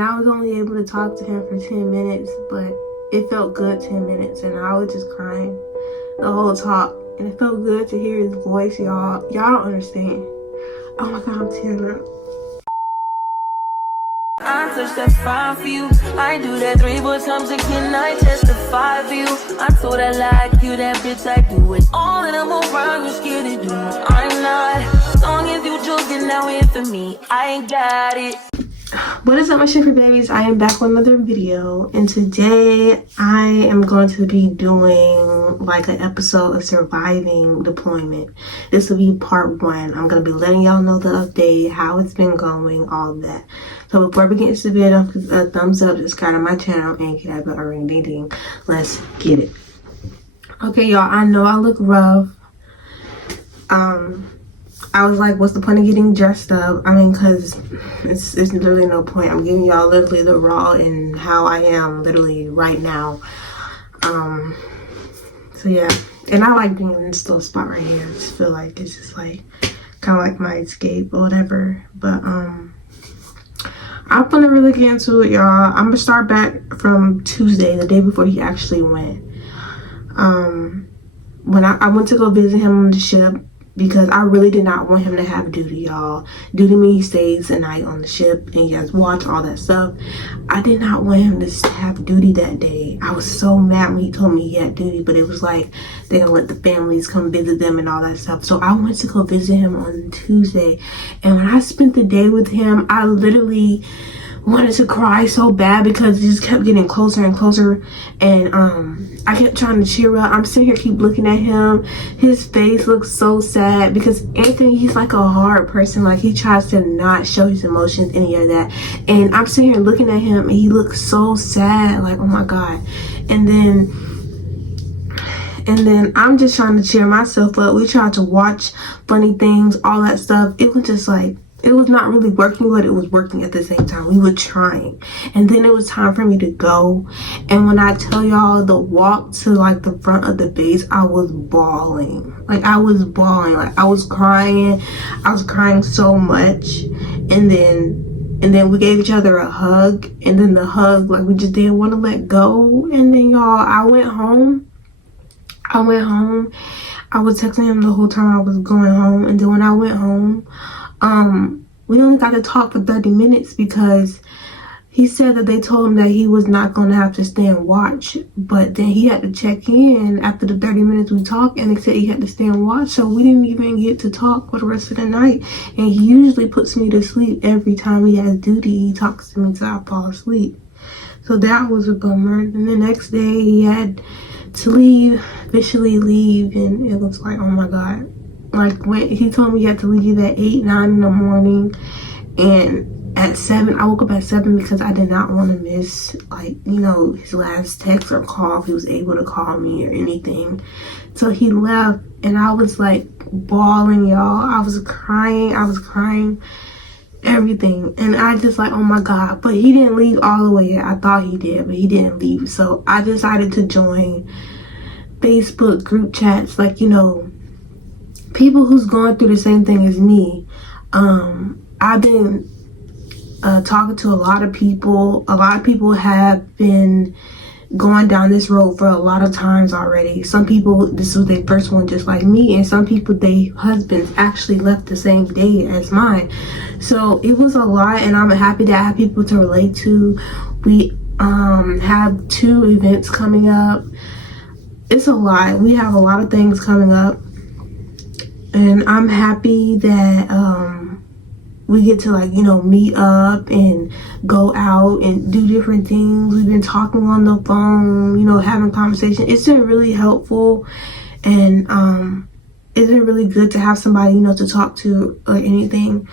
I was only able to talk to him for 10 minutes, but it felt good 10 minutes, and I was just crying the whole talk. And it felt good to hear his voice, y'all. Y'all don't understand. Oh my God, I'm tearing up. I touch that 5 for you. I do that 3 but times again. I testify for you. I told I like you, that bitch. I do it all and I'm around. You scared to do it. I'm not. As long as you joking now in for me, I ain't got it. What is up, my Shifty babies? I am back with another video, and today I am going to be doing like an episode of surviving deployment. This will be part 1. I'm going to be letting y'all know the update, how it's been going, all of that. So before we get into the video, don't forget a thumbs up, subscribe to my channel, and get out or anything. Let's get it. Okay, y'all, I know I look rough. I was like, what's the point of getting dressed up? I mean, because it's literally no point. I'm giving y'all literally the raw and how I am literally right now. So yeah, and I like being in this little spot right here. I just feel like it's just like kind of like my escape or whatever. But I'm gonna really get into it, y'all. I'm gonna start back from Tuesday, the day before he actually went. When I went to go visit him on the ship, because I really did not want him to have duty, y'all. Duty means he stays the night on the ship and he has watch, all that stuff. I did not want him to have duty that day. I was so mad when he told me he had duty, but it was like they're gonna let the families come visit them and all that stuff. So I went to go visit him on Tuesday, and when I spent the day with him, I literally wanted to cry so bad because it just kept getting closer and closer, and I kept trying to cheer up. I'm sitting here keep looking at him. His face looks so sad because Anthony, he's like a hard person. Like, he tries to not show his emotions, any of that, and I'm sitting here looking at him and he looks so sad, like, oh my God. And then I'm just trying to cheer myself up. We tried to watch funny things, all that stuff. It was just like, it was not really working, but it was working at the same time. We were trying. And then it was time for me to go. And when I tell y'all, the walk to like the front of the base, I was bawling. Like, I was bawling. Like, I was crying. I was crying so much. And then we gave each other a hug. And then the hug, like, we just didn't want to let go. And then, y'all, I went home. I was texting him the whole time I was going home. And then when I went home, we only got to talk for 30 minutes because he said that they told him that he was not going to have to stay and watch, but then he had to check in after the 30 minutes we talked, and they said he had to stay and watch, so we didn't even get to talk for the rest of the night. And he usually puts me to sleep every time he has duty. He talks to me till I fall asleep. So that was a bummer. And the next day he had to leave, officially leave, and it was like, oh my God. Like, when he told me he had to leave at 8, 9 in the morning, and at 7, I woke up at 7 because I did not want to miss, like, you know, his last text or call if he was able to call me or anything. So he left, and I was like bawling, y'all. I was crying, everything. And I just like, oh my God. But he didn't leave all the way. I thought he did, but he didn't leave. So I decided to join Facebook group chats, like, you know, people who's going through the same thing as me. I've been talking to a lot of people. A lot of people have been going down this road for a lot of times already. Some people, this was their first one just like me, and some people, their husbands actually left the same day as mine. So it was a lot, and I'm happy that I have people to relate to. We have 2 events coming up. It's a lot. We have a lot of things coming up. And I'm happy that we get to, like, you know, meet up and go out and do different things. We've been talking on the phone, you know, having conversation. It's been really helpful, and it's been really good to have somebody, you know, to talk to or anything.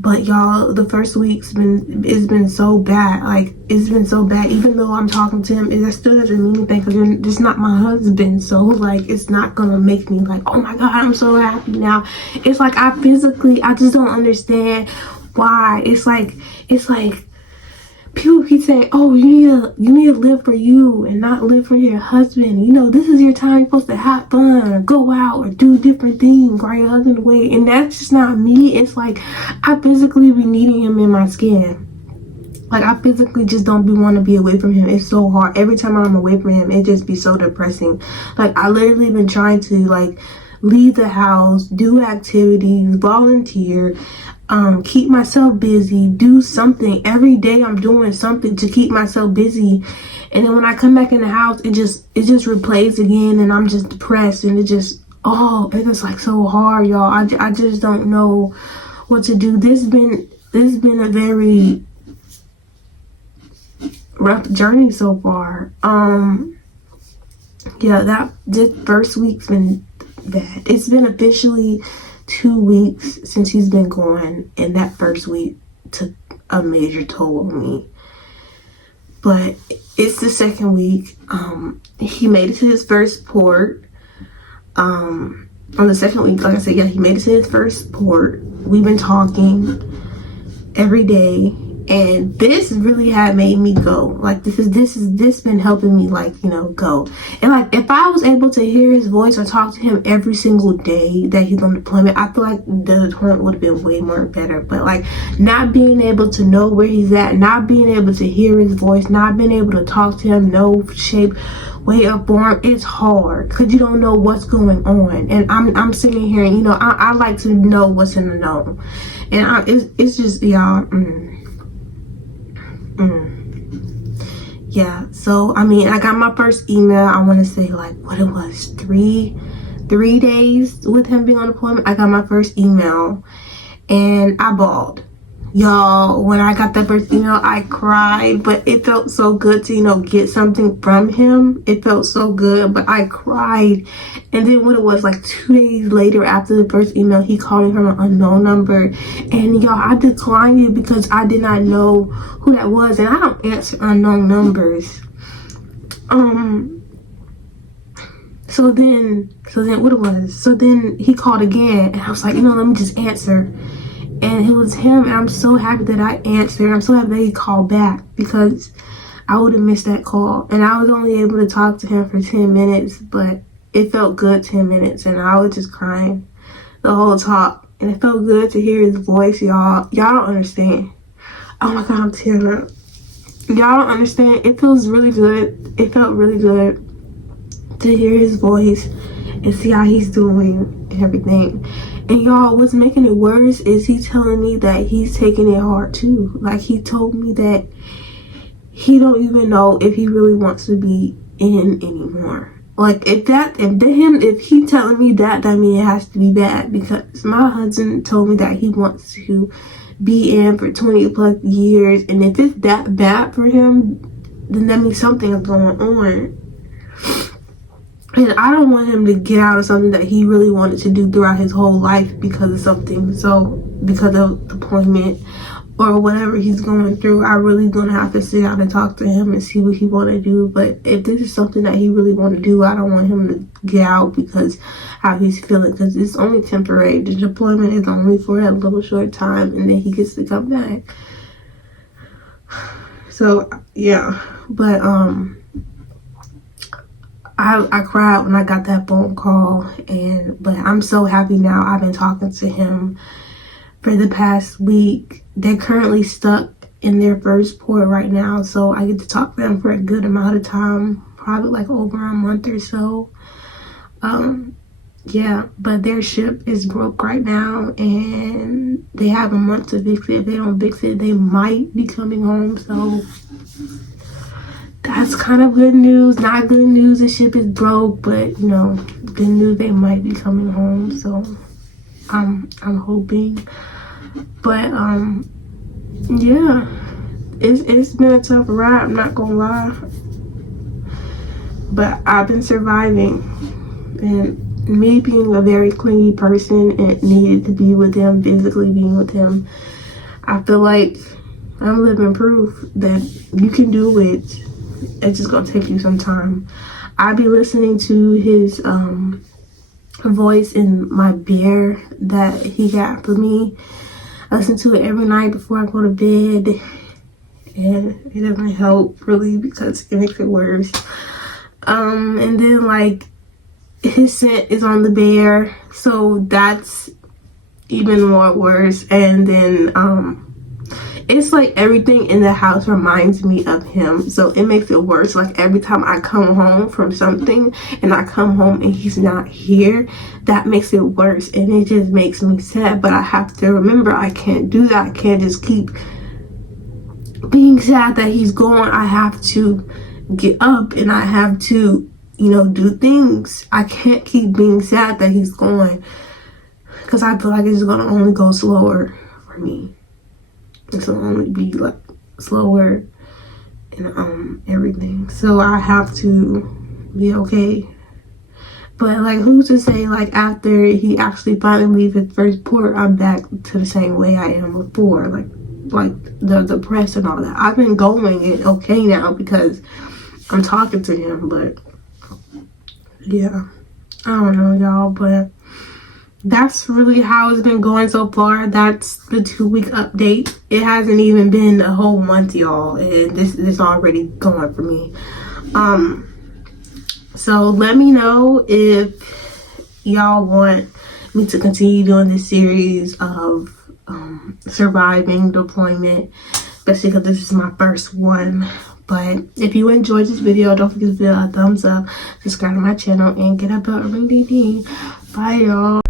But y'all, the first week's been so bad. Like, it's been so bad. Even though I'm talking to him, it still doesn't mean anything because you're just not my husband. So, like, it's not gonna make me like, oh my God, I'm so happy now. It's like I just don't understand why. It's like people keep saying, oh, you need to live for you and not live for your husband. You know, this is your time. You're supposed to have fun or go out or do different things while your husband away. And that's just not me. It's like I physically be needing him in my skin. Like, I physically just don't want to be away from him. It's so hard. Every time I'm away from him, it just be so depressing. Like, I literally been trying to, like, leave the house, do activities, volunteer, keep myself busy, do something. Every day I'm doing something to keep myself busy. And then when I come back in the house, it just replays again, and I'm just depressed, and it's just like so hard, y'all. I just don't know what to do. This has been a very rough journey so far. This first week's been bad. It's been officially 2 weeks since he's been gone, and that first week took a major toll on me. But it's the second week. He made it to his first port. On the second week, like I said, he made it to his first port. We've been talking every day, and this really had made me go. Like, this been helping me, like, go. And like, if I was able to hear his voice or talk to him every single day that he's on deployment, I feel like the deployment would have been way more better. But like, not being able to know where he's at, not being able to hear his voice, not being able to talk to him, no shape, way up form, it's hard because you don't know what's going on. And I'm sitting here, and I like to know what's in the know. And it's just, y'all. Yeah, so I mean, I got my first email. I want to say, like, what it was, three days with him being on deployment. I got my first email, and I bawled. Y'all, when I got that first email, I cried, but it felt so good to, get something from him. It felt so good, but I cried. And then what it was, like 2 days later after the first email, he called me from an unknown number. And y'all, I declined it because I did not know who that was. And I don't answer unknown numbers. So then what it was, so then he called again, and I was like, let me just answer. And it was him, and I'm so happy that I answered. I'm so happy that he called back, because I would have missed that call. And I was only able to talk to him for 10 minutes, but it felt good 10 minutes, and I was just crying the whole talk. And it felt good to hear his voice, y'all. Y'all don't understand. Oh my God, I'm tearing up. Y'all don't understand. It feels really good. It felt really good to hear his voice and see how he's doing and everything. And y'all, what's making it worse is he telling me that he's taking it hard too. Like, he told me that he don't even know if he really wants to be in anymore. Like, if he telling me that means it has to be bad, because my husband told me that he wants to be in for 20 plus years, and if it's that bad for him, then that means something is going on. And I don't want him to get out of something that he really wanted to do throughout his whole life because of something. So, because of deployment or whatever he's going through, I really gonna have to sit down and talk to him and see what he want to do. But if this is something that he really want to do, I don't want him to get out because how he's feeling, because it's only temporary. The deployment is only for a little short time, and then he gets to come back. So, yeah. But, I cried when I got that phone call, but I'm so happy now. I've been talking to him for the past week. They're currently stuck in their first port right now, so I get to talk to them for a good amount of time, probably like over a month or so. But their ship is broke right now, and they have a month to fix it. If they don't fix it, they might be coming home, so that's kind of good news. Not good news, the ship is broke, but good news, they might be coming home. So I'm hoping. But it's been a tough ride, I'm not gonna lie. But I've been surviving, and me being a very clingy person and needed to be with him, physically being with him, I feel like I'm living proof that you can do it. It's just gonna take you some time. I be listening to his voice in my bear that he got for me. I listen to it every night before I go to bed, and it doesn't help really because it makes it worse. And then like his scent is on the bear, so that's even more worse. And then it's like everything in the house reminds me of him, so it makes it worse. Like every time I come home from something and I come home and he's not here, that makes it worse, and it just makes me sad. But I have to remember, I can't do that. I can't just keep being sad that he's gone. I have to get up and I have to, you know, do things. I can't keep being sad that he's gone, because I feel like it's gonna only go slower for me. It's gonna only be like slower and everything. So I have to be okay. But like, who's to say, like, after he actually finally leaves his first port, I'm back to the same way I am before, like the depressed and all that. I've been going and okay now because I'm talking to him. But yeah, I don't know, y'all, but that's really how it's been going so far. That's the 2-week update. It hasn't even been a whole month, y'all, and this is already going for me. So let me know if y'all want me to continue doing this series of surviving deployment, especially because this is my first one. But if you enjoyed this video, don't forget to give it a thumbs up, subscribe to my channel, and get a bell ring ding ding. Bye, y'all.